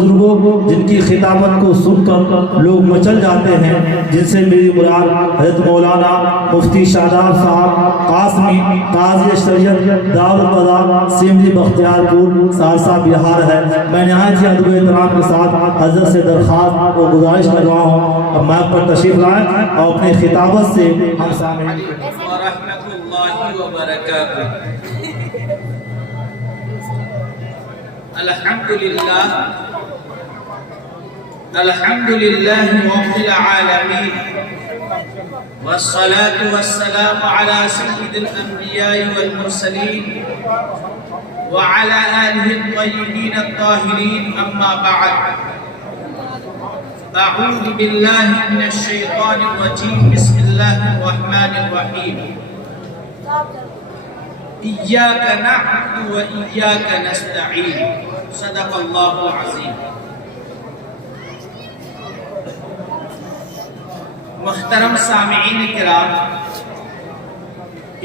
بزرگوں جن کی خطابت کو سن کر لوگ مچل جاتے ہیں، جن سے میری مراد حضرت مولانا مفتی شاداب صاحب قاسمی قاضی شریعت دارالقضا سیمری بختیار پور سہرسہ بہار ہے۔ میں نہایت ہی ادب و احترام کے ساتھ حضرت سے درخواست اور گزارش کر رہا ہوں اب مائک پر تشریف لائیں اور اپنی خطابت سے ہم سامعین ورحمۃ اللہ وبرکاتہ۔ الحمدللہ رب العالمین والصلاة والسلام على سید الانبیاء والمرسلین وعلى آلہ الطیبین الطاہرین، اما بعد۔ اعوذ باللہ من الشیطان الرجیم، بسم اللہ الرحمن الرحیم۔ ایاک نعبد و ایاک نستعین، صدق اللہ العظیم۔ محترم سامعین کرام،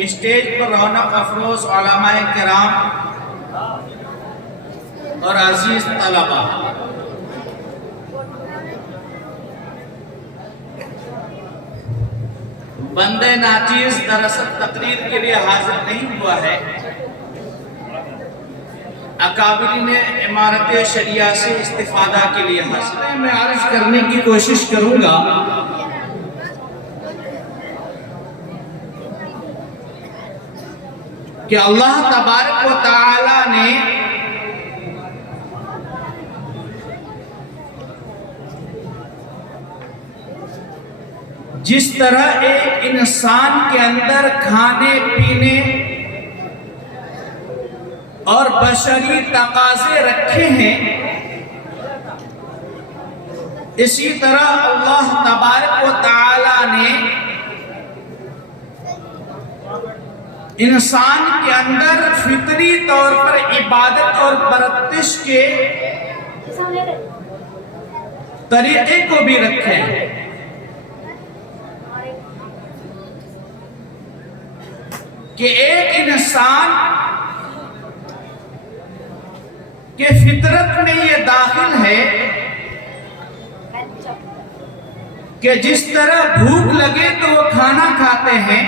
اسٹیج پر رونق افروز علماء کرام اور عزیز طلبہ، بندے ناچیز دراصل تقریر کے لیے حاضر نہیں ہوا ہے، اکابرین عمارت شریعہ سے استفادہ کے لیے حاضر ہے۔ میں عرض کرنے کی کوشش کروں گا کہ اللہ تبارک و تعالی نے جس طرح ایک انسان کے اندر کھانے پینے اور بشری تقاضے رکھے ہیں، اسی طرح اللہ تبارک و تعالی نے انسان کے اندر فطری طور پر عبادت اور پرستش کے طریقے کو بھی رکھے ہیں۔ کہ ایک انسان کے فطرت میں یہ داخل ہے کہ جس طرح بھوک لگے تو وہ کھانا کھاتے ہیں،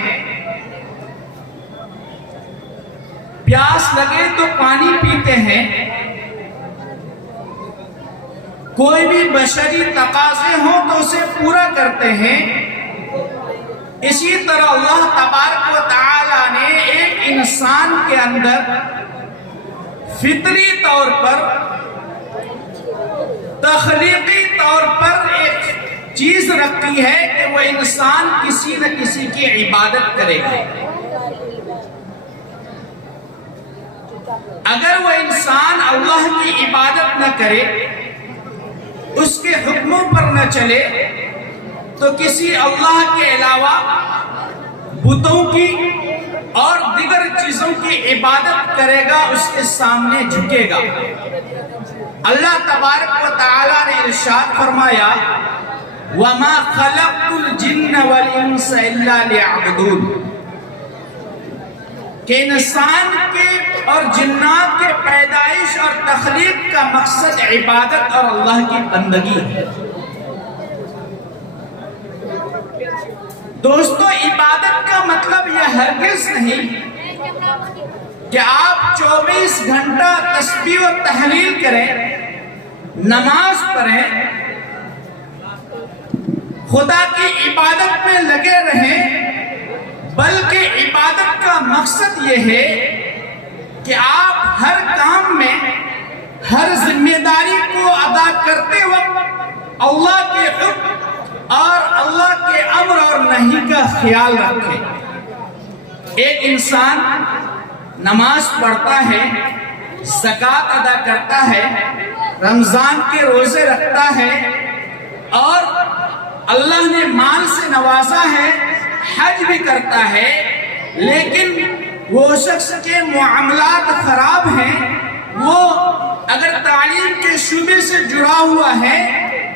پیاس لگے تو پانی پیتے ہیں، کوئی بھی بشری تقاضے ہوں تو اسے پورا کرتے ہیں۔ اسی طرح اللہ تبارک و تعالی نے ایک انسان کے اندر فطری طور پر، تخلیقی طور پر ایک چیز رکھی ہے کہ وہ انسان کسی نہ کسی کی عبادت کرے گا۔ اگر وہ انسان اللہ کی عبادت نہ کرے، اس کے حکموں پر نہ چلے، تو کسی اللہ کے علاوہ بتوں کی اور دیگر چیزوں کی عبادت کرے گا، اس کے سامنے جھکے گا۔ اللہ تبارک و تعالی نے ارشاد فرمایا، وَمَا خَلَقْتُ الْجِنَّ وَالْإِنسَ إِلَّا لِيَعْبُدُونَ، کہ انسان کے اور جنات کے پیدائش اور تخلیق کا مقصد عبادت اور اللہ کی بندگی ہے۔ دوستو، عبادت کا مطلب یہ ہرگز نہیں کہ آپ 24 گھنٹہ تسبیح و تحلیل کریں، نماز پڑھیں، خدا کی عبادت میں لگے رہیں، بلکہ عبادت کا مقصد یہ ہے کہ آپ ہر کام میں، ہر ذمہ داری کو ادا کرتے وقت اللہ کے حکم اور اللہ کے امر اور نہی کا خیال رکھیں۔ ایک انسان نماز پڑھتا ہے، زکوٰۃ ادا کرتا ہے، رمضان کے روزے رکھتا ہے، اور اللہ نے مال سے نوازا ہے، حج بھی کرتا ہے، لیکن وہ شخص کے معاملات خراب ہیں، وہ اگر تعلیم کے شعبے سے جڑا ہوا ہے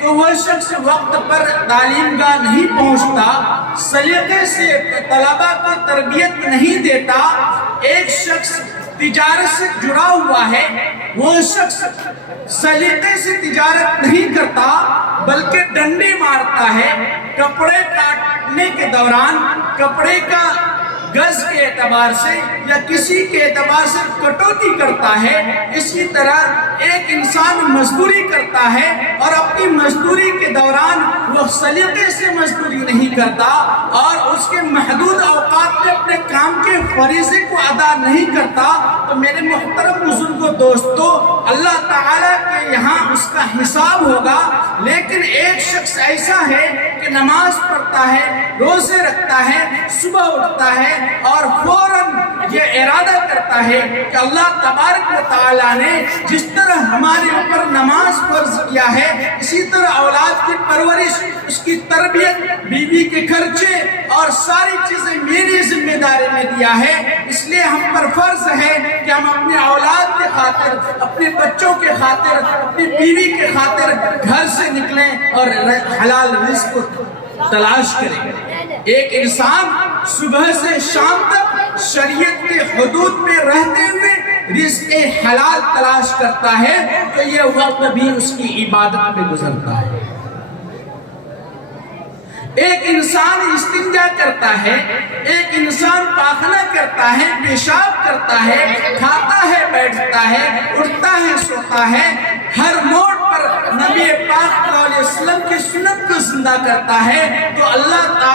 تو وہ شخص وقت پر تعلیم گاہ نہیں پہنچتا، سلیقے سے طلباء کو تربیت نہیں دیتا، ایک شخص تجارت سے جڑا ہوا ہے وہ شخص سلیقے سے تجارت نہیں کرتا بلکہ ڈنڈے مارتا ہے، کپڑے کاٹنے کے دوران کپڑے کا گز کے اعتبار سے یا کسی کے اعتبار سے کٹوتی کرتا ہے، اسی طرح ایک انسان مزدوری کرتا ہے اور اپنی مزدوری کے دوران وہ سلیقے سے مزدوری نہیں کرتا اور اس کے محدود اوقات میں اپنے کام کے فریضے کو ادا نہیں کرتا، تو میرے محترم بزرگوں دوستو اللہ تعالیٰ کے یہاں اس کا حساب ہوگا۔ لیکن ایک شخص ایسا ہے کہ نماز پڑھتا ہے، روزے رکھتا ہے، صبح اٹھتا ہے اور فوراً یہ ارادہ کرتا ہے کہ اللہ تبارک و تعالیٰ نے جس طرح ہمارے اوپر نماز فرض کیا ہے اسی طرح اولاد کی پرورش، اس کی تربیت، بیوی کے خرچے اور ساری چیزیں میری ذمہ داری میں دیا ہے، اس لیے ہم پر فرض ہے کہ ہم اپنے اولاد کے خاطر، اپنے بچوں کے خاطر، اپنی بیوی کے خاطر گھر سے نکلیں اور حلال رزق کو تلاش کریں۔ ایک انسان صبح سے شام تک شریعت کے حدود میں رہتے ہوئے رزق حلال تلاش کرتا ہے تو یہ وقت بھی اس کی عبادت میں گزرتا ہے۔ ایک انسان استنجا کرتا ہے، ایک انسان پاخانہ کرتا ہے، پیشاب کرتا ہے، کھاتا ہے، بیٹھتا ہے، اٹھتا ہے، سوتا ہے، ہر موڑ پر نبی پاک صلی اللہ علیہ وسلم کی سنت کو زندہ کرتا ہے تو اللہ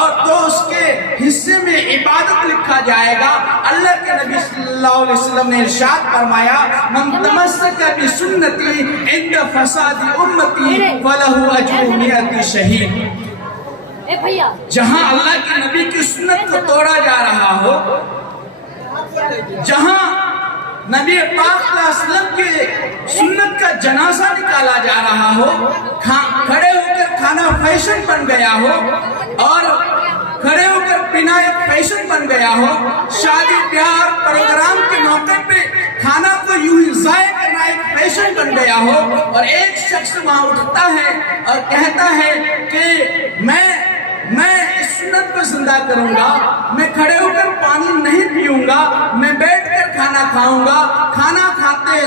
اور تو اس کے حصے میں عبادت لکھا جائے گا۔ اللہ کے نبی صلی اللہ علیہ وسلم نے ارشاد فرمایا من تمسک بسنتی عند فساد امتی فلہ اجر 100 شہید۔ جہاں اللہ کے نبی کی سنت کو توڑا جا رہا ہو، جہاں نبی پاک صلی اللہ علیہ وسلم کے سنت کا جنازہ نکالا جا رہا ہو، کھڑے ہو کر کھانا فیشن بن گیا ہو اور کھڑے ہو کر پینا ایک فیشن بن گیا ہو، شادی بیاہ پروگرام کے موقع پہ کھانا کو یوں ہی ضائع کرنا ایک فیشن بن گیا ہو اور ایک شخص وہاں اٹھتا ہے اور کہتا ہے کہ میں اس سنت کو زندہ کروں گا، میں کھڑے ہو کر پانی نہیں پیوں گا، میں بیٹھ کر کھانا کھاؤں گا، کھانا کھاتے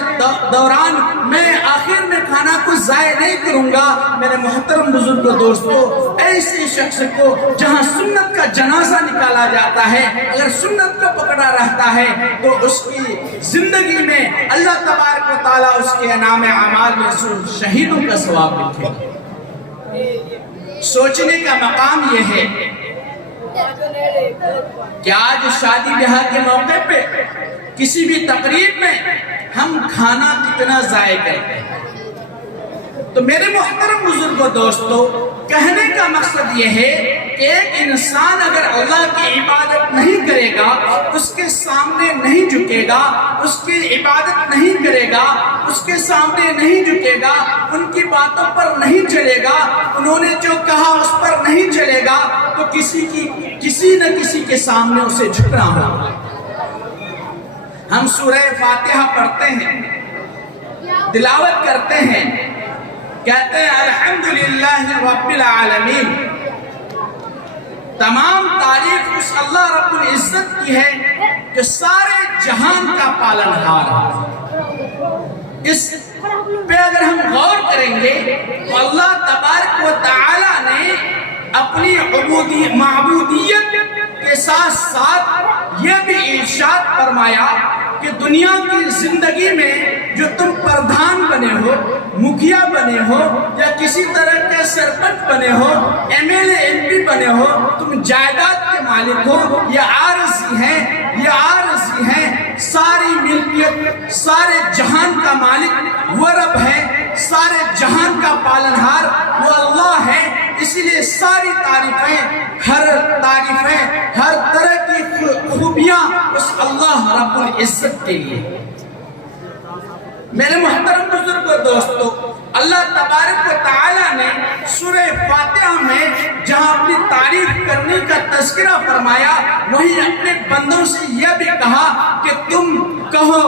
دوران میں آخر میں کھانا کو ضائع نہیں کروں گا۔ میرے محترم بزرگ دوستو ایسے شخص کو جہاں سنت کا جنازہ نکالا جاتا ہے اگر سنت کو پکڑا رہتا ہے تو اس کی زندگی میں اللہ تبارک و تعالیٰ اس کے نام اعمال میں شہیدوں کا ثواب لکھے گا۔ سوچنے کا مقام یہ ہے کہ آج شادی بیاہ کے موقع پہ کسی بھی تقریب میں ہم کھانا کتنا ضائع کرتے ہیں۔ تو میرے محترم بزرگوں دوستو کہنے کا مقصد یہ ہے کہ ایک انسان اگر اللہ کی عبادت نہیں کرے گا، اس کے سامنے نہیں جھکے گا، اس کی عبادت نہیں کرے گا، اس کے سامنے نہیں جھکے گا، ان کی باتوں پر نہیں چلے گا، انہوں نے جو کہا اس پر نہیں چلے گا تو کسی نہ کسی کے سامنے اسے جھکنا ہوگا۔ ہم سورہ فاتحہ پڑھتے ہیں، تلاوت کرتے ہیں، کہتے ہیں الحمدللہ رب العالمین، تمام تعریف اس اللہ رب العزت کی ہے کہ سارے جہان کا پالنہار ہے۔ اس پہ اگر ہم غور کریں گے تو اللہ تبارک و تعالی نے اپنی معبودیت کے ساتھ ساتھ یہ بھی ارشاد فرمایا کہ دنیا کی زندگی میں جو تم پردھان بنے ہو، مکھیا بنے ہو یا کسی طرح کے سرپنچ بنے ہو، M L A M P بنے ہو، تم جائیداد کے مالک ہو، یہ عارضی ہیں، ساری ملکیت سارے جہان کا مالک وہ رب ہے، سارے جہان کا پالنہار وہ اللہ ہے۔ اسی لیے ساری تعریفیں، ہر طرح کی خوبیاں اس اللہ رب العزت کے لیے۔ میرے محترم بزرگوں دوستو اللہ تبارک و تعالیٰ نے سورہ فاتحہ میں جہاں اپنی تعریف کرنے کا تذکرہ فرمایا وہیں اپنے بندوں سے یہ بھی کہا کہ تم کہو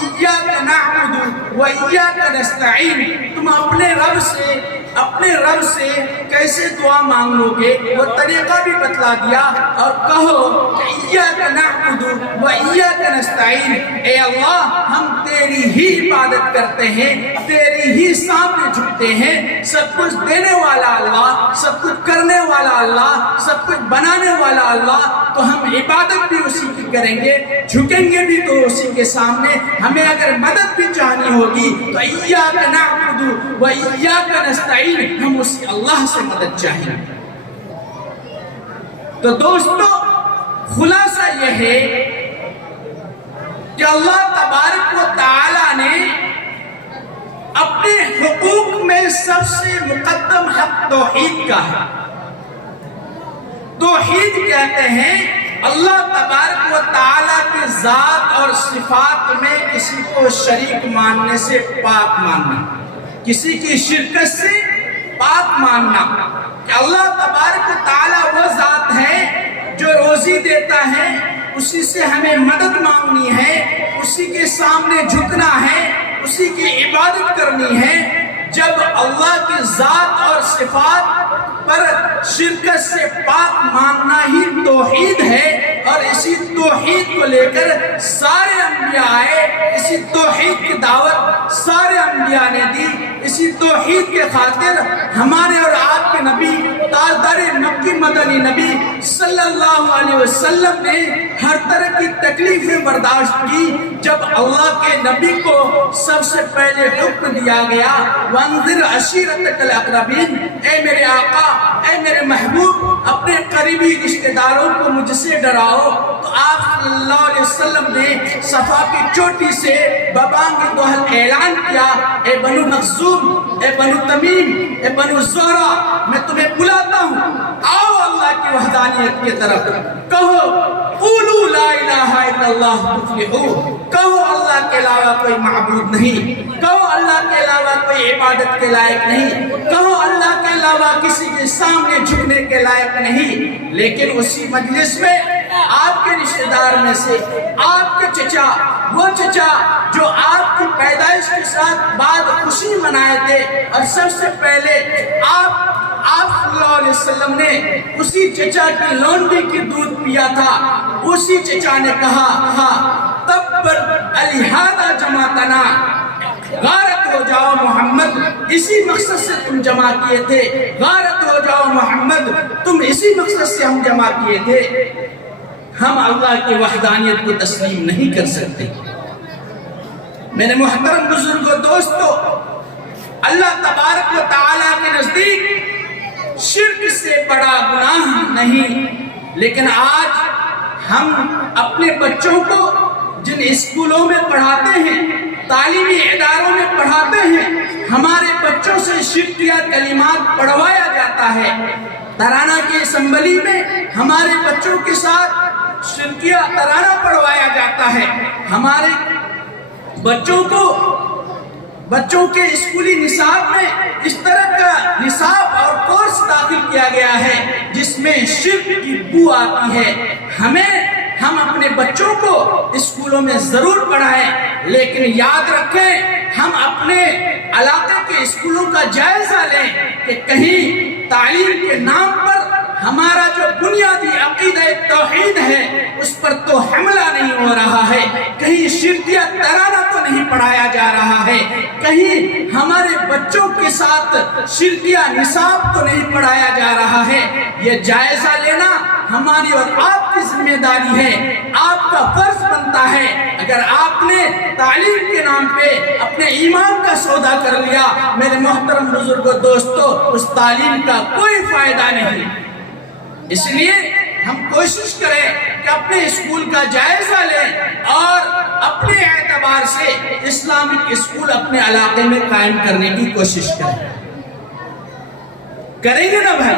ایاک نعبد و ایاک نستعین، تم اپنے رب سے اپنے رب سے کیسے دعا مانگو گے وہ طریقہ بھی بتلا دیا، اور کہو کہ ایاک نعبد و ایاک نستعین، اے اللہ ہم تیری ہی عبادت کرتے ہیں، تیری ہی سامنے جھکتے ہیں، سب کچھ دینے والا اللہ، سب کچھ کرنے والا اللہ، سب کچھ بنانے والا اللہ، تو ہم عبادت بھی اسی کی کریں گے، جھکیں گے بھی تو اسی کے سامنے، ہمیں اگر مدد بھی چاہنی ہوگی تو ایاک نعبد و ایاک نستعین، ہم اسی اللہ سے مدد چاہیے۔ تو دوستو خلاصہ یہ ہے کہ اللہ تبارک و تعالی نے اپنے حقوق میں سب سے مقدم حق توحید کا ہے۔ توحید کہتے ہیں اللہ تبارک و تعالی کے ذات اور صفات میں کسی کو شریک ماننے سے پاک ماننا، کسی کی شرکت سے پاک ماننا، کہ اللہ تبارک و تعالی وہ ذات ہے جو روزی دیتا ہے، اسی سے ہمیں مدد مانگنی ہے، اسی کے سامنے جھکنا ہے، اسی کی عبادت کرنی ہے۔ جب اللہ کی ذات اور صفات پر شرکت سے پاک ماننا ہی توحید ہے، اور اسی توحید کو لے کر سارے انبیاء آئے، اسی توحید کی دعوت سارے انبیاء نے دی، اسی توحید کے خاطر ہمارے اور آپ کے نبی تاجدار مکی مدنی نبی صلی اللہ علیہ وسلم نے ہر طرح کی تکلیفیں برداشت کی۔ جب اللہ کے نبی کو سب سے پہلے حکم دیا گیا وانذر عشیرتک الاقربین، اے میرے آقا، اے میرے محبوب، اپنے قریبی رشتہ داروں کو مجھ سے ڈراؤ، تو آپ صلی اللہ علیہ وسلم نے صفا کی چوٹی سے ببانگ دوہل اعلان کیا، اے بنو مخزوم، اے بنو تمیم، اے بنو زہرہ، میں تمہیں بلاتا ہوں، آؤ اللہ کی وحدانیت کی طرف، کہو قولوا لا الہ الا اللہ تفلحوا، کہو اللہ کے علاوہ کوئی معبود نہیں، کہو اللہ کے علاوہ کوئی عبادت کے لائق نہیں، کہو اللہ کے علاوہ کسی کے سامنے جھکنے کے لائق نہیں۔ لیکن اسی مجلس میں آپ کے رشتہ دار میں سے آپ کے چچا، وہ چچا جو آپ کی پیدائش کے ساتھ بعد خوشی منائے تھے، اور سب سے پہلے آپ صلی اللہ علیہ وسلم نے اسی چچا کی لونڈی کی دودھ پیا تھا، اسی چچا نے کہا تبر الہذا جماعتنا، غارت ہو جاؤ محمد، اسی مقصد سے تم جمع کیے تھے، غارت ہو جاؤ محمد، تم اسی مقصد سے ہم جمع کیے تھے۔ ہم اللہ کی وحدانیت کو تسلیم نہیں کر سکتے۔ میرے محترم بزرگوں، دوستو، اللہ تبارک و تعالیٰ کے نزدیک شرک سے بڑا گناہ نہیں، لیکن آج ہم اپنے بچوں کو جن اسکولوں میں پڑھاتے ہیں، تعلیمی اداروں میں پڑھاتے ہیں، ہمارے بچوں سے شرکیہ کلمات پڑھوایا جاتا ہے۔ ترانہ کی اسمبلی میں ہمارے بچوں کے ساتھ شرکیہ ترانہ پڑھوایا جاتا ہے۔ ہمارے بچوں کے اسکولی نصاب میں اس طرح کا نصاب اور کورس داخل کیا گیا ہے جس میں شرک کی بو آتی ہے۔ ہم اپنے بچوں کو اسکولوں میں ضرور پڑھائیں، لیکن یاد رکھیں ہم اپنے علاقے کے اسکولوں کا جائزہ لیں کہ کہیں تعلیم کے نام پر ہمارا جو بنیادی عقیدہ توحید ہے اس پر تو حملہ نہیں ہو رہا ہے، کہیں شرکیہ ترانہ تو نہیں پڑھایا جا رہا ہے، کہیں ہمارے بچوں کے ساتھ شرکیہ نصاب تو نہیں پڑھایا جا رہا ہے۔ یہ جائزہ لینا ہماری اور آپ کی ذمہ داری ہے، آپ کا فرض بنتا ہے۔ اگر آپ نے تعلیم کے نام پہ اپنے ایمان کا سودا کر لیا، میرے محترم بزرگوں، دوستو، اس تعلیم کا کوئی فائدہ نہیں۔ اس لیے ہم کوشش کریں کہ اپنے اسکول کا جائزہ لیں اور اپنے اعتبار سے اسلامک اسکول اپنے علاقے میں قائم کرنے کی کوشش کریں گے نا بھائی؟